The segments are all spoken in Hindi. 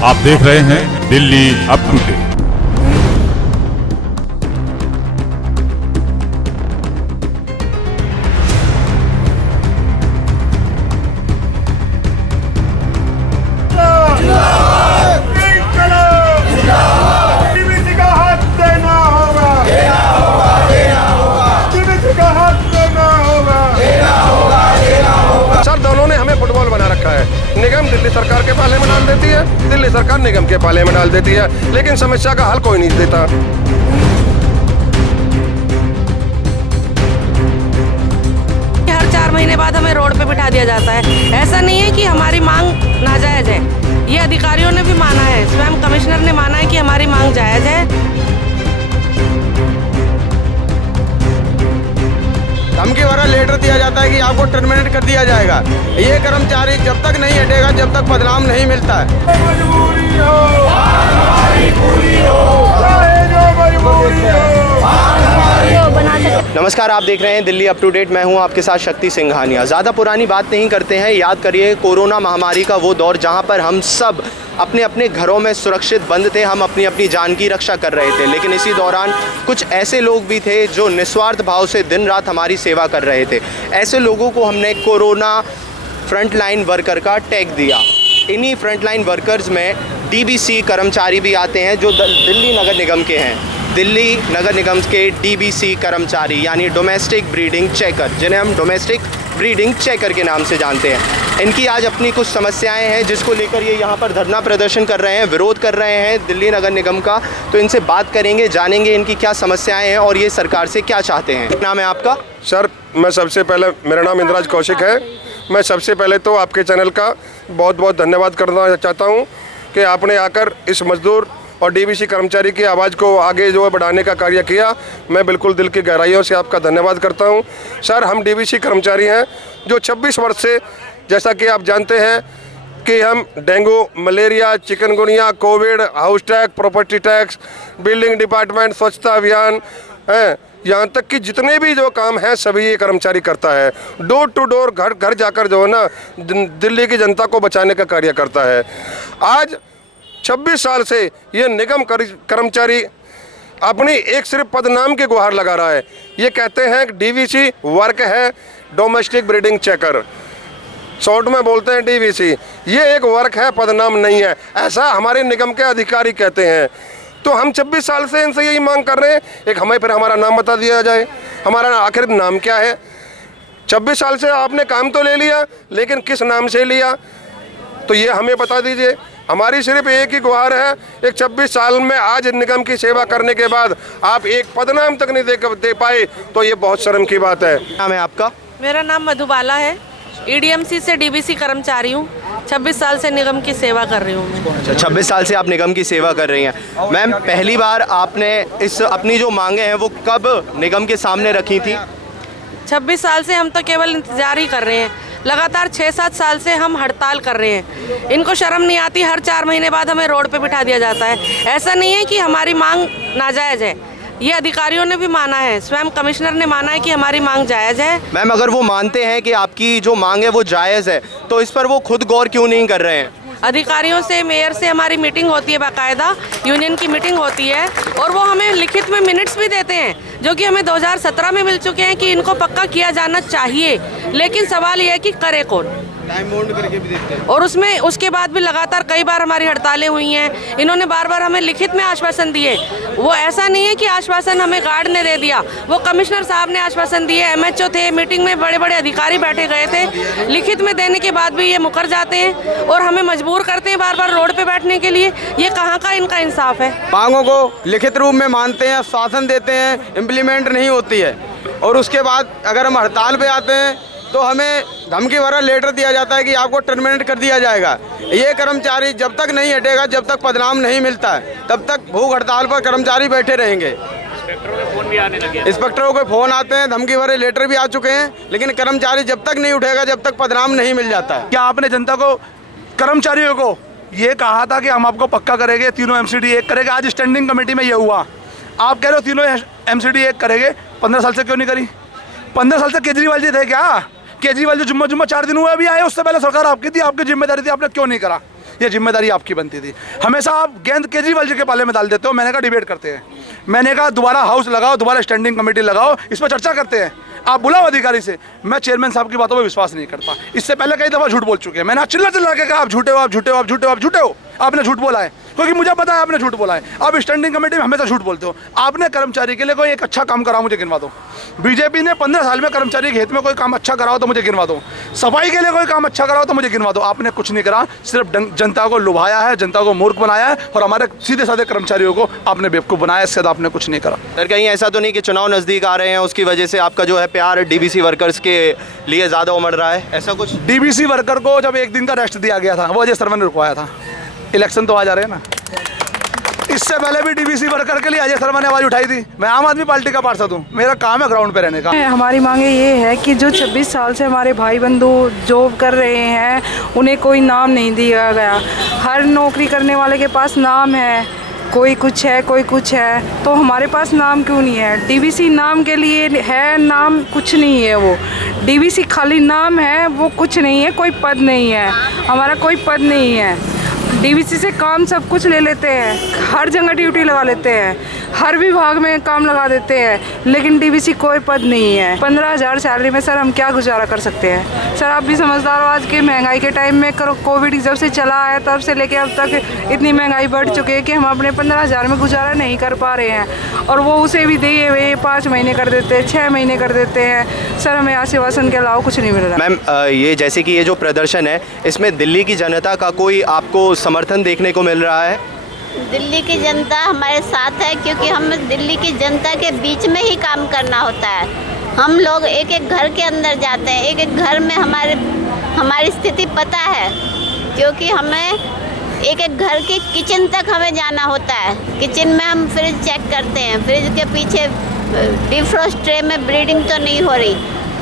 आप देख रहे हैं दिल्ली अप टू डेट। निगम दिल्ली सरकार के पाले में डाल देती है, दिल्ली सरकार निगम के पाले में डाल देती है, लेकिन समस्या का हल कोई नहीं देता। हर 4 महीने बाद हमें रोड पे बिठा दिया जाता है। ऐसा नहीं है कि हमारी मांग नाजायज है, ये अधिकारियों ने भी माना है, स्वयं कमिश्नर ने माना है कि हमारी मांग जायज है। धमकी भरा लेटर दिया जाता है कि आपको टर्मिनेट कर दिया जाएगा। ये कर्मचारी जब तक नहीं हटेगा, जब तक बदनाम नहीं मिलता है। नमस्कार, आप देख रहे हैं दिल्ली अप टू डेट। मैं हूं आपके साथ शक्ति सिंघानिया। ज़्यादा पुरानी बात नहीं करते हैं, याद करिए कोरोना महामारी का वो दौर जहां पर हम सब अपने अपने घरों में सुरक्षित बंद थे, हम अपनी अपनी जान की रक्षा कर रहे थे। लेकिन इसी दौरान कुछ ऐसे लोग भी थे जो निस्वार्थ भाव से दिन रात हमारी सेवा कर रहे थे। ऐसे लोगों को हमने कोरोना फ्रंटलाइन वर्कर का टैग दिया। इन्हीं फ्रंटलाइन वर्कर्स में डीबीसी कर्मचारी भी आते हैं जो दिल्ली नगर निगम के हैं। दिल्ली नगर निगम के डीबीसी कर्मचारी यानी डोमेस्टिक ब्रीडिंग चेकर, जिन्हें हम डोमेस्टिक ब्रीडिंग चेकर के नाम से जानते हैं। इनकी आज अपनी कुछ समस्याएं हैं जिसको लेकर ये यहाँ पर धरना प्रदर्शन कर रहे हैं, विरोध कर रहे हैं दिल्ली नगर निगम का। तो इनसे बात करेंगे, जानेंगे इनकी क्या समस्याएं हैं और ये सरकार से क्या चाहते हैं। नाम है आपका? सर, मैं सबसे पहले, मेरा नाम इंद्राज कौशिक है। मैं सबसे पहले तो आपके चैनल का बहुत बहुत धन्यवाद करना चाहता हूँ कि आपने आकर इस मजदूर और डीबीसी कर्मचारी की आवाज़ को आगे जो है बढ़ाने का कार्य किया। मैं बिल्कुल दिल की गहराइयों से आपका धन्यवाद करता हूं। सर, हम डीबीसी कर्मचारी हैं जो 26 वर्ष से, जैसा कि आप जानते हैं कि हम dengue, malaria, chikungunya, Covid, house tax, property tax, building department, स्वच्छता अभियान हैं, यहाँ तक कि जितने भी जो काम हैं सभी ये कर्मचारी करता है। डोर टू डोर, घर घर जाकर जो है ना दिल्ली की जनता को बचाने का कार्य करता है। आज 26 साल से ये निगम कर्मचारी अपनी एक सिर्फ पदनाम की गुहार लगा रहा है। ये कहते हैं कि डीवीसी वर्क है, डोमेस्टिक ब्रीडिंग चेकर, शॉर्ट में बोलते हैं डीवीसी। ये एक वर्क है, पदनाम नहीं है, ऐसा हमारे निगम के अधिकारी कहते हैं। तो हम 26 साल से इनसे यही मांग कर रहे हैं, एक हमें फिर हमारा नाम बता दिया जाए, हमारा आखिर नाम क्या है। 26 साल से आपने काम तो ले लिया, लेकिन किस नाम से लिया तो ये हमें बता दीजिए। हमारी सिर्फ एक ही गुहार है, एक 26 साल में आज निगम की सेवा करने के बाद आप एक पदनाम तक नहीं दे पाए तो ये बहुत शर्म की बात है। नाम है आपका? मेरा नाम मधुबाला है, ईडीएमसी से डीबीसी कर्मचारी हूँ। 26 साल से निगम की सेवा कर रही हूँ मैं। 26 साल से आप निगम की सेवा कर रही हैं। मैम, पहली बार आपने इस अपनी जो मांगे हैं वो कब निगम के सामने रखी थी? 26 साल से हम तो केवल इंतजार ही कर रहे हैं। लगातार 6-7 साल से हम हड़ताल कर रहे हैं। इनको शर्म नहीं आती, हर 4 महीने बाद हमें रोड पे बिठा दिया जाता है। ऐसा नहीं है कि हमारी मांग नाजायज है, ये अधिकारियों ने भी माना है, स्वयं कमिश्नर ने माना है कि हमारी मांग जायज़ है। मैम, अगर वो मानते हैं कि आपकी जो मांग है वो जायज़ है तो इस पर वो खुद गौर क्यों नहीं कर रहे हैं? अधिकारियों से, मेयर से हमारी मीटिंग होती है, बाकायदा यूनियन की मीटिंग होती है और वो हमें लिखित में मिनट्स भी देते हैं जो कि हमें 2017 में मिल चुके हैं कि इनको पक्का किया जाना चाहिए। लेकिन सवाल ये है कि करे कौन? टाइम बाउंड करके भी देते हैं। और उसके बाद भी लगातार कई बार हमारी हड़तालें हुई हैं। इन्होंने बार बार हमें लिखित में आश्वासन दिए। वो ऐसा नहीं है कि आश्वासन हमें गार्ड ने दे दिया, वो कमिश्नर साहब ने आश्वासन दिए, एमएचओ थे, मीटिंग में बड़े बड़े अधिकारी बैठे गए थे। लिखित में देने के बाद भी ये मुकर जाते हैं और हमें मजबूर करते हैं बार बार रोड पे बैठने के लिए। ये कहाँ का इनका इंसाफ है? मांगों को लिखित रूप में मानते हैं, शासन देते हैं, इम्प्लीमेंट नहीं होती है। और उसके बाद अगर हम हड़ताल पे आते हैं तो हमें धमकी भरा लेटर दिया जाता है कि आपको टर्मिनेट कर दिया जाएगा। ये कर्मचारी जब तक नहीं हटेगा, जब तक पदनाम नहीं मिलता है, तब तक भूख हड़ताल पर कर्मचारी बैठे रहेंगे। इंस्पेक्टरों के फोन आते हैं, धमकी भरे लेटर भी आ चुके हैं, लेकिन कर्मचारी जब तक नहीं उठेगा, जब तक पदनाम नहीं मिल जाता है। क्या आपने जनता को, कर्मचारियों को ये कहा था कि हम आपको पक्का करेंगे, तीनों एमसीडी एक करेगा? आज स्टैंडिंग कमेटी में ये हुआ, आप कह रहे हो तीनों एमसीडी एक करेंगे। 15 साल से क्यों नहीं करी? 15 साल से केजरीवाल जी थे क्या? केजरीवाल जो जुम्मा 4 दिन हुए अभी आए, उससे पहले सरकार आपकी थी, आपकी जिम्मेदारी थी, आपने क्यों नहीं करा? ये जिम्मेदारी आपकी बनती थी। हमेशा आप गेंद केजरीवाल जी के पाले में डाल देते हो। मैंने कहा डिबेट करते हैं, मैंने कहा दोबारा हाउस लगाओ, दोबारा स्टैंडिंग कमेटी लगाओ, इस पर चर्चा करते हैं। आप बुलाओ अधिकारी से। मैं चेयरमैन साहब की बातों पर विश्वास नहीं करता। इससे पहले कई दफ़ा झूठ बोल चुके हैं। मैंने चिल्ला चिल्ला के कहा आप झूठे हो, आप झूठे हो, आप झूठे हो, आप झूठे हो। आपने झूठ बोला है, क्योंकि मुझे पता है आपने झूठ बोला है। आप स्टैंडिंग कमेटी में हमेशा झूठ बोलते हो। आपने कर्मचारी के लिए कोई एक अच्छा काम कराओ, मुझे गिनवा दो। बीजेपी ने 15 साल में कर्मचारी के हित में कोई काम अच्छा कराओ तो मुझे गिनवा दो। सफाई के लिए कोई काम अच्छा कराओ तो मुझे गिनवा दो। आपने कुछ नहीं करा, सिर्फ जनता को लुभाया है, जनता को मूर्ख बनाया है और हमारे सीधे साधे कर्मचारियों को आपने बेवकूफ़ बनाया। इससे ज़्यादा आपने कुछ नहीं करा। सर कहीं ऐसा तो नहीं कि चुनाव नज़दीक आ रहे हैं, उसकी वजह से आपका जो है प्यार डीबीसी वर्कर्स के लिए ज़्यादा उमड़ रहा है, ऐसा कुछ? डीबीसी वर्कर को जब एक दिन का रेस्ट दिया गया था, वो अजय शर्मा ने रुकवाया था। इलेक्शन तो आ जा रहे हैं ना, इससे पहले भी डीबीसी वर्कर के लिए अजय शर्मा ने आवाज़ उठाई थी। मैं आम आदमी पार्टी का पार्षद हूँ, मेरा काम है ग्राउंड पे रहने का। हमारी मांगे ये है कि जो 26 साल से हमारे भाई बंधु जॉब कर रहे हैं, उन्हें कोई नाम नहीं दिया गया। हर नौकरी करने वाले के पास नाम है, कोई कुछ है, कोई कुछ है, तो हमारे पास नाम क्यों नहीं है? डीबीसी नाम के लिए है, नाम कुछ नहीं है। वो डीबीसी खाली नाम है, वो कुछ नहीं है, कोई पद नहीं है। हमारा कोई पद नहीं है। डीबीसी से काम सब कुछ ले लेते हैं, हर जगह ड्यूटी लगा लेते हैं, हर विभाग में काम लगा देते हैं, लेकिन डीबीसी कोई पद नहीं है। 15,000 सैलरी में सर हम क्या गुजारा कर सकते हैं? सर आप भी समझदार हो, आज के महंगाई के टाइम में कोविड जब से चला है तब से लेके अब तक इतनी महंगाई बढ़ चुकी है कि हम अपने 15,000 में गुजारा नहीं कर पा रहे हैं। और वो उसे भी दिए हुए 5 महीने कर देते हैं, 6 महीने कर देते हैं। सर हमें आश्वासन के अलावा कुछ नहीं मिल रहा। मैम ये जैसे कि ये जो प्रदर्शन है, इसमें दिल्ली की जनता का कोई आपको समर्थन देखने को मिल रहा है? दिल्ली की जनता हमारे साथ है, क्योंकि हम दिल्ली की जनता के बीच में ही काम करना होता है। हम लोग एक एक घर के अंदर जाते हैं, एक एक घर में हमारी स्थिति पता है, क्योंकि हमें एक एक घर के किचन तक हमें जाना होता है। किचन में हम फ्रिज चेक करते हैं, फ्रिज के पीछे डिफ्रोस्ट ट्रे में ब्लीडिंग तो नहीं हो रही।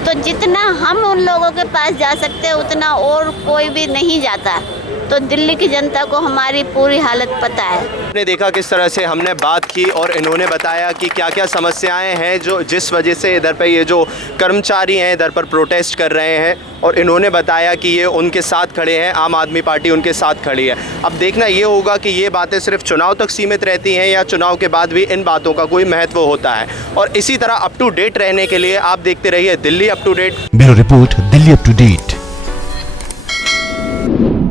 तो जितना हम उन लोगों के पास जा सकते हैं उतना और कोई भी नहीं जाता। तो दिल्ली की जनता को हमारी पूरी हालत पता है। आपने देखा किस तरह से हमने बात की और इन्होंने बताया कि क्या क्या समस्याएं हैं जो जिस वजह से इधर पे ये जो कर्मचारी हैं इधर पर प्रोटेस्ट कर रहे हैं, और इन्होंने बताया कि ये उनके साथ खड़े हैं, आम आदमी पार्टी उनके साथ खड़ी है। अब देखना ये होगा कि ये बातें सिर्फ चुनाव तक सीमित रहती हैं या चुनाव के बाद भी इन बातों का कोई महत्व होता है। और इसी तरह अप टू डेट रहने के लिए आप देखते रहिए Delhi up to date. Bureau report, Delhi up to date.